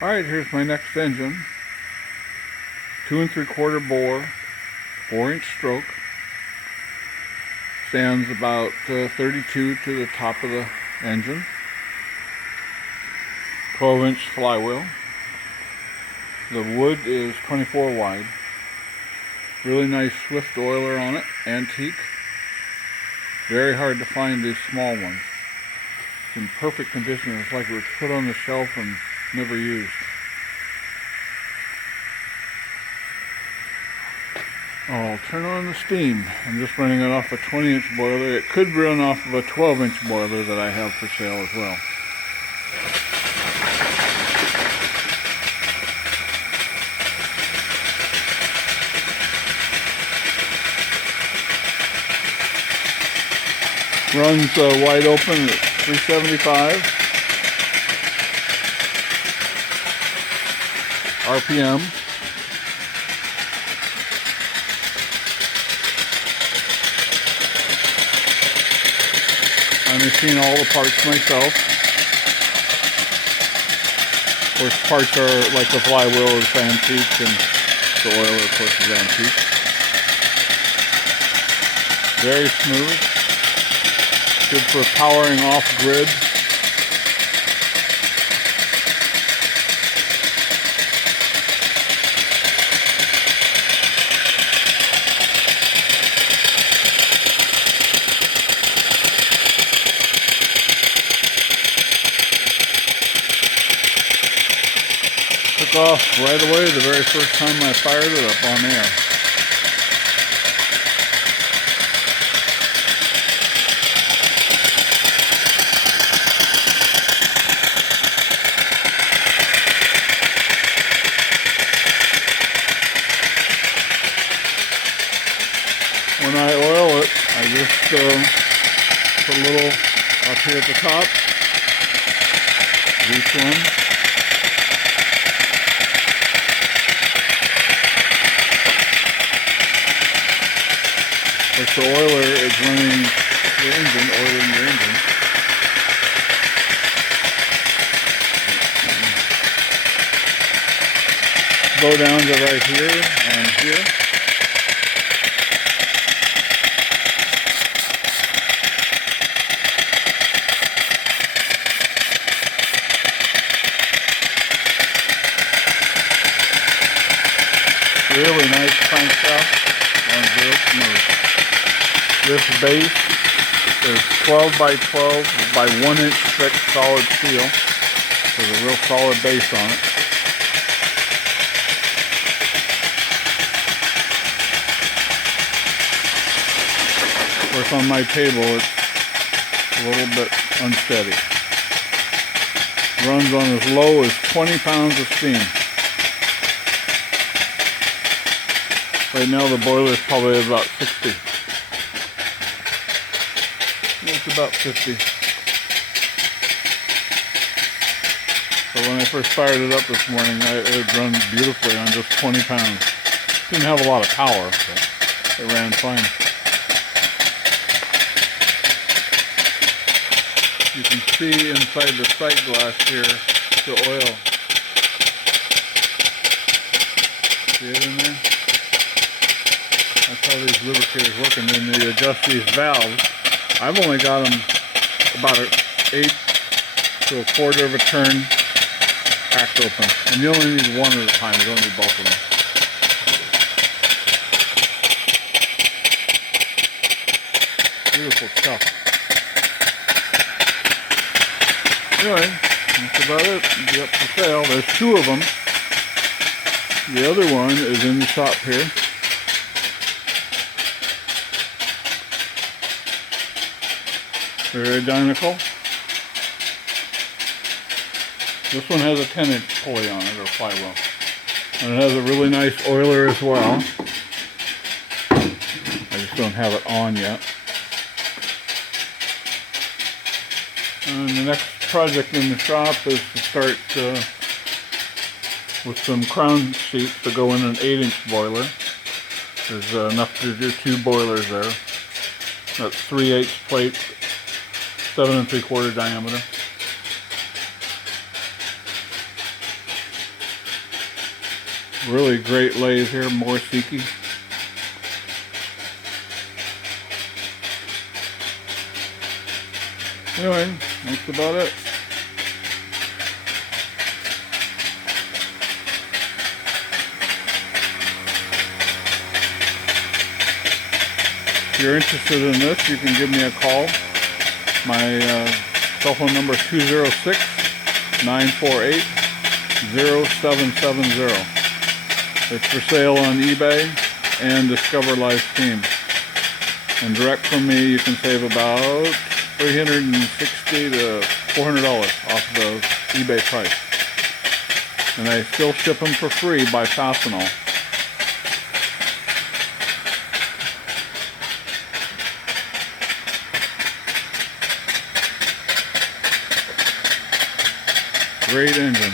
Alright, here's my next engine. 2 3/4 bore, 4-inch stroke. Stands about 32 to the top of the engine. 12-inch flywheel. The wood is 24 wide. Really nice Swift oiler on it, antique. Very hard to find these small ones. It's in perfect condition. It's like it was put on the shelf and never used. I'll turn on the steam. I'm just running it off a 20-inch boiler. It could run off of a 12-inch boiler that I have for sale as well. Runs wide open at 375 RPM. I machine all the parts myself. Of course, parts are like the flywheel is antique, and the oiler, of course, is antique. Very smooth. Good for powering off grid. Took off right away the very first time I fired it up on air. When I oil it, I just put a little up here at the top, each one. Of course, the oiler is running the engine, oiling your engine. Go down to right here and here. Really nice crankshaft, runs real smooth. This base is 12 by 12 by 1 inch thick solid steel. There's a real solid base on it. Of course, on my table it's a little bit unsteady. Runs on as low as 20 pounds of steam. Right now the boiler is probably about 60. It's about 50. But when I first fired it up this morning, it run beautifully on just 20 pounds. Didn't have a lot of power, but it ran fine. You can see inside the sight glass here the oil. See it in there? That's how these lubricators work, and then you adjust these valves. I've only got them about an 1/8 to 1/4 of a turn cracked open. And you only need one at a time, you don't need both of them. Beautiful stuff. Anyway, that's about it. It'll be up for sale. There's 2 of them. The other one is in the shop here. Very identical. This one has a 10-inch pulley on it, or flywheel. And it has a really nice oiler as well. I just don't have it on yet. And the next project in the shop is to start with some crown sheets to go in an 8-inch boiler. There's enough to do 2 boilers there. That's 3/8 plates. 7 3/4 diameter. Really great lathe here, Morisiki. Anyway, that's about it. If you're interested in this, you can give me a call. My cell phone number is 206-948-0770. It's for sale on eBay and Discover Live Steam. And direct from me, you can save about $360 to $400 off the eBay price. And I still ship them for free by Fastenal. Great engine.